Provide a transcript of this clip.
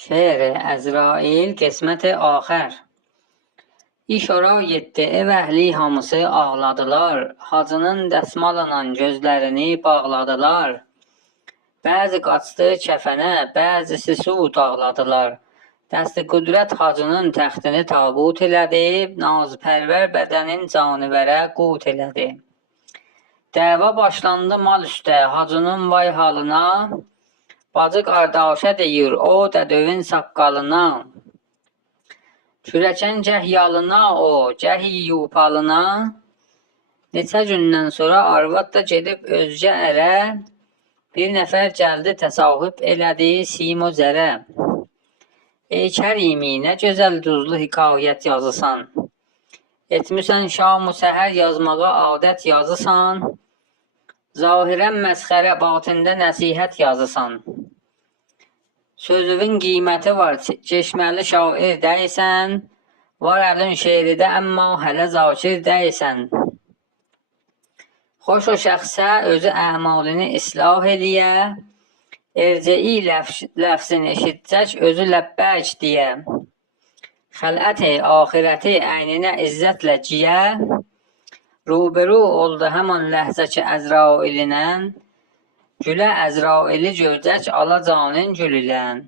Şeir Əzrail qismət-i axər. İş ora getdi, ev əhli hamısı ağladılar. Hacının dəsmalla gözlərini bağladılar. Bəzi qaçdı kəfənə, bəzisi su dağladılar. Dəsti qüdrət hacının təxtini tabut elədi, nazpərvər bədənin canivərə qut elədi. Dəva başlandı mal üstə, hacının vay halına, bacı qardaşa deyir, o dədövün saqqalına. Kürəkən gəh yalına o, gəh yupalına. Neçə gündən sonra arvad da gedib özgə ərə, bir nəfər gəldi təsahüb elədi sim o zərə. Ey Kərimi, nə gözəl duzlu hikayət yazısan. Etmisən şam-ı səhər yazmağa adət yazısan. Zahirən məsxərə, batində nəsihət yazısan. Sözünün qiyməti var, çeşməli şair deysən. Var əlin şeiridə, əmma hələ zakir deysən. Xoş o şəxsə özü əhmalini islah eləyə. Ercəi ləfzini eşitsək özü ləbbək deyə. Xələt-i axirəti əyninə izzətlə ciyə. Ruberu oldu həman ləhzə ki Əzrailinən. Gülə Əzraili görcək ala canın gülülən.